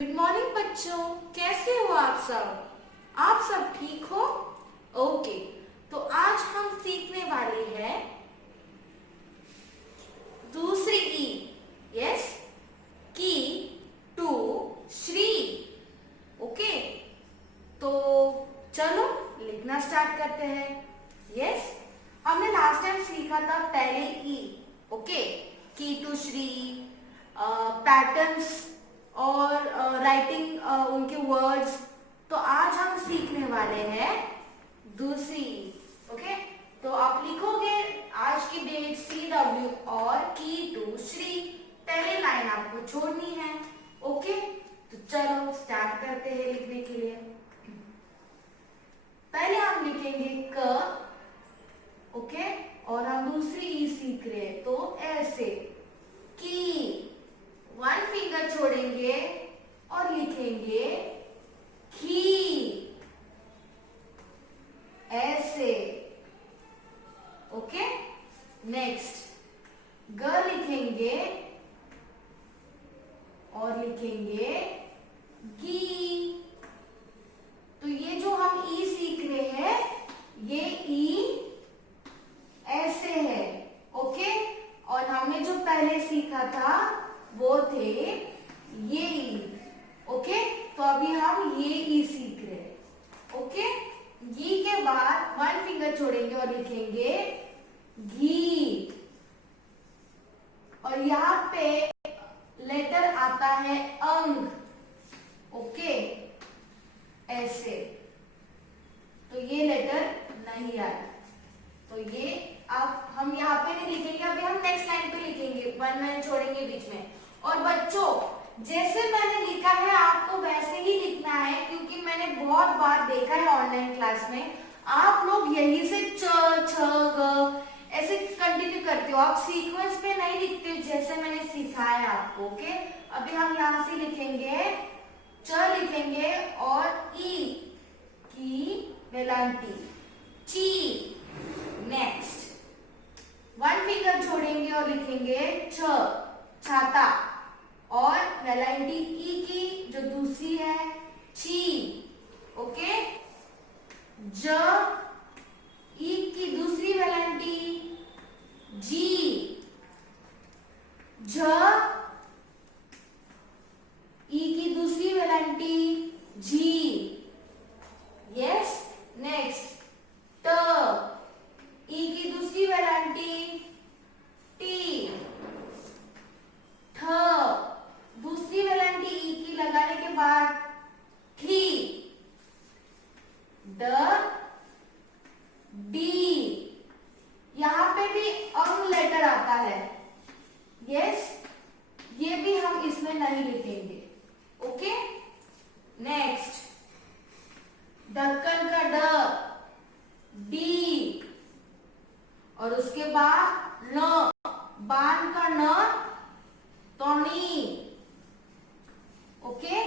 Good morning बच्चों, कैसे हो आप सब? आप सब ठीक हो? ओके, तो आज हम सीखने वाले हैं दूसरी ई। यस, की टू श्री। ओके, तो चलो लिखना स्टार्ट करते हैं। यस, हमने लास्ट टाइम सीखा था पहले ई। ओके, की टू श्री, पैटर्न्स और राइटिंग उनके वर्ड्स। तो आज हम सीखने वाले हैं दूसरी। ओके, तो आप लिखोगे आज की डेट CW और की टू श्री। पहले लाइन आपको छोड़नी है। ओके, तो चलो स्टार्ट करते हैं लिखने के लिए। पहले हम लिखेंगे क। ओके, और हम दूसरी ई सीख रहे हैं, तो ऐसे की। वन फिंगर छोड़ेंगे और लिखेंगे की, ऐसे। ओके, नेक्स्ट ग लिखेंगे और लिखेंगे गी। तो ये जो हम ई सीख रहे हैं, ये ई ऐसे है। ओके, और हमने जो पहले सीखा था वो थे ये ई। ओके, तो अभी हम ये ई सीख रहे हैं। ओके, घी के बाद वन फिंगर छोड़ेंगे और लिखेंगे घी। और यहाँ पे लेटर आता है अंग। ओके, ऐसे। तो ये लेटर नहीं आया, तो ये अब हम यहाँ पे नहीं लिखेंगे, अभी हम नेक्स्ट लाइन पे लिखेंगे। वन लाइन छोड़ेंगे बीच में। और बच्चों, जैसे मैंने लिखा है आपको वैसे ही लिखना है, क्योंकि मैंने बहुत बार देखा है ऑनलाइन क्लास में आप लोग यही से च छ ग ऐसे कंटिन्यू करते हो, आप सीक्वेंस में नहीं लिखते हो जैसे मैंने सिखाया है आपको। ओके, अभी हम यहाँ से लिखेंगे च लिखेंगे और ई की वेलांटी ची। नेक्स्ट वन फिंगर छोड़ेंगे और लिखेंगे छ, छाता। और वेलाइटी ई की जो दूसरी है ची। ओके, ज ई की दूसरी वेलाइटी जी। झ ई की दूसरी वेलाइटी जी। यस, नेक्स्ट ट ई की दूसरी वेलाइटी टी। ठ दूसरी वेलाइटी ई की लगाने के बाद थी। ड डी, यहां पे भी अंग लेटर आता है। यस, ये भी हम इसमें नहीं लिखेंगे। ओके, नेक्स्ट ढक्कन का ड डी, और उसके बाद न, बान का न, तोणी। ओके,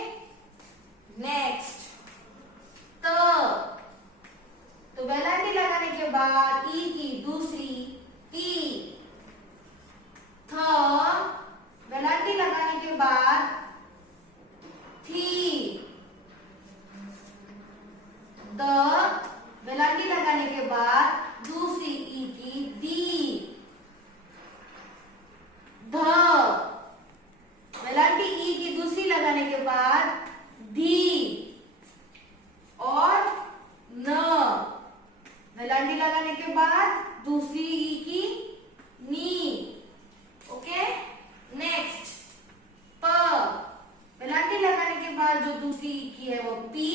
नेक्स्ट त, तो वेलाइटी लगाने के बाद ई की दूसरी ती। थ वेलाइटी लगाने के बाद थी। द वेलाइटी लगाने के बाद दूसरी ई की दी। ध वेलाइटी ई की दूसरी लगाने के बाद धी। और न वेलाइटी लगाने के बाद दूसरी ई की नी। ओके, नेक्स्ट प वेलाइटी लगाने के बाद जो दूसरी ई की है वो पी।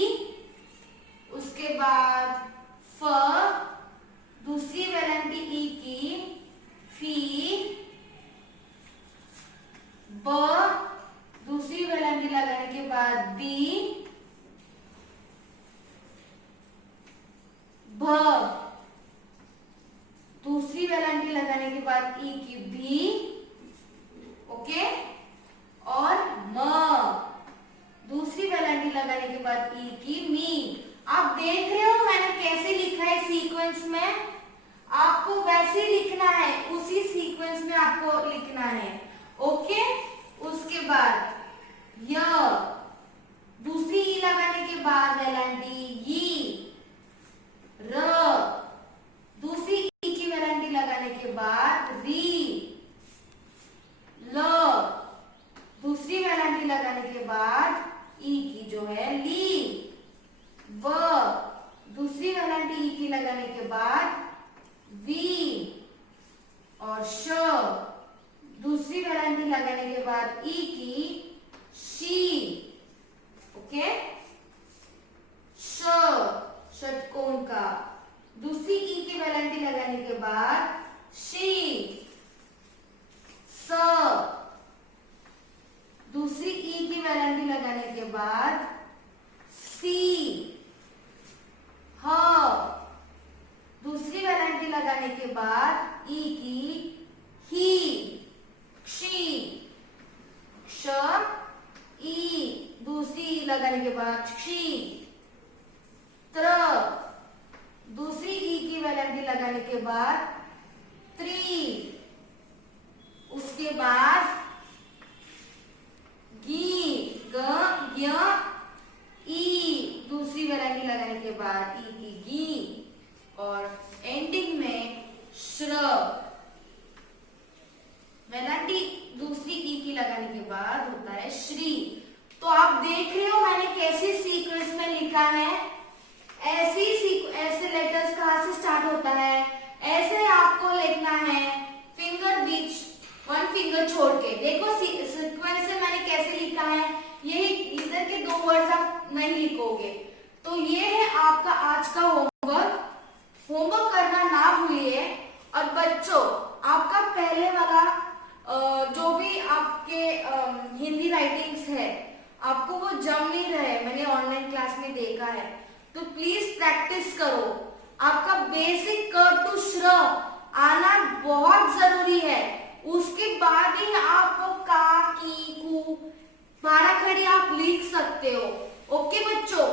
उसके बाद फ दूसरी वेलाइटी ई की फी। ब दूसरी वेलाइटी लगाने के बाद बी। भ दूसरी वेलाइटी लगाने के बाद ई की भी। ओके, और म दूसरी वेलाइटी लगाने के बाद ई की मी। आप देख रहे हो मैंने कैसे लिखा है सीक्वेंस में? आपको वैसे ही लिखना है, उसी सीक्वेंस में आपको लिखना है। ओके, उसके बाद य के बाद ई की जो है ली, व दूसरी वेलांटी ई की लगाने के बाद वी, और श दूसरी वेलांटी लगाने के बाद ई की शी, ओके। श षटकोण का दूसरी ई की वेलांटी लगाने के बाद शी, स दूसरी ई की वेलांटी लगाने के बाद सी, ह दूसरी वेलांटी लगाने के बाद ई की ही, क्षी, क्ष ई दूसरी ई लगाने के बाद क्षी, त्र दूसरी ई की वेलांटी लगाने के बाद त्री, उसके बाद गी, ग ज्ञ ई दूसरी वेलांटी लगाने के बाद ई की गी, और एंडिंग में श्र वेलांटी दूसरी ई की लगाने के बाद होता है श्री। तो आप देख रहे हो मैंने कैसे सीक्वेंस में लिखा है, ऐसे लेटर्स कहाँ से स्टार्ट होता है, ऐसे आपको लिखना है, फिंगर बीच वन फिंगर छोड़ के। देखो सीक्वेंस से मैंने कैसे लिखा है, यही इधर के दो वर्ड्स आप नहीं लिखोगे। तो ये है आपका आज का होमवर्क करना ना भूलिए। और बच्चों आपका पहले वाला जो भी आपके हिंदी राइटिंग्स है आपको वो जम नहीं रहे, मैंने ऑनलाइन क्लास में देखा है, तो प्लीज प्रैक्टिस करो। आपका बेसिक क टू श्र आना बहुत जरूरी है, उसके बाद ही आपको का की कू बारा खड़ी आप लिख सकते हो। ओके बच्चों,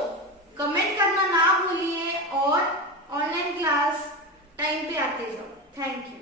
कमेंट करना ना भूलिए और ऑनलाइन क्लास टाइम पे आते जाओ। Thank you.